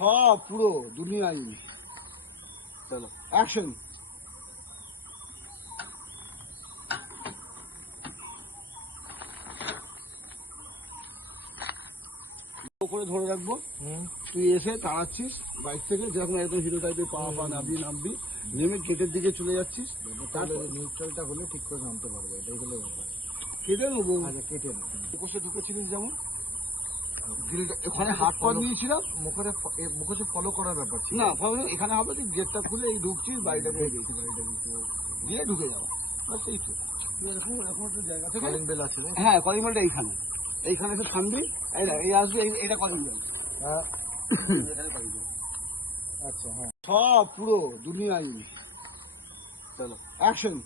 সব পুরো দুনিয়ায়। চলো অ্যাকশন। করে ধরে রাখবো, তুই এসে তাড়াচ্ছিস বাইক থেকে, যেরকম একদম হিরো টাইপের পা নামবি, নেমে গেটের দিকে চলে যাচ্ছিস। তারপর নিউট্রালটা হলে ঠিক করে নামতে পারবো, এটাই হলো ব্যাপার। কেটে নেবো, আচ্ছা কেটে নেবো। মুখোশে ঢুকেছিলিস যেমন, ওখানে হাত পা নিয়েছিলাম, মুখোশে ফলো করার ব্যাপার ছিল না। ফলো এখানে হবে, তুই গেটটা খুলে এই ঢুকছিস, বাড়িটাকে দিয়ে ঢুকে যাওয়া, বাস এই তো। এরকম এরকম একটা জায়গা থেকে কলিং বেল আছে। হ্যাঁ, কলিং বেলটা এইখানে, এইখানে এসে থামবি, এই আসবি, এইটা কলিং বেল। হ্যাঁ, আচ্ছা হ্যাঁ, সব পুরো দুনিয়ায়। চলো অ্যাকশন।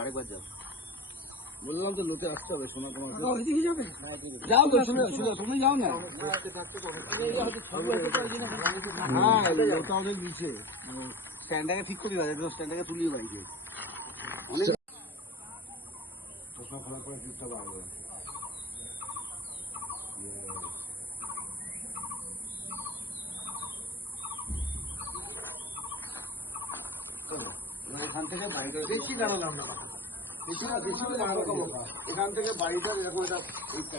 আরেকবার যাও, বললাম তো লোকে আসতে হবে, শোনা তোমার যাও তো, শুনে শুনে তুমি যাও না। হ্যাঁ, লোকটা ওদের দিচ্ছে, স্ট্যান্ডটাকে ঠিক করে দেয়, স্ট্যান্ডটাকে তুলিয়ে বাইকে অনেক চশমা খোলা করে দিতে পারবে। এখান থেকে বাড়িটা বেশি দাঁড়ালাম না, বেশি না, বেশি এখান থেকে বাড়িটা এরকম একটা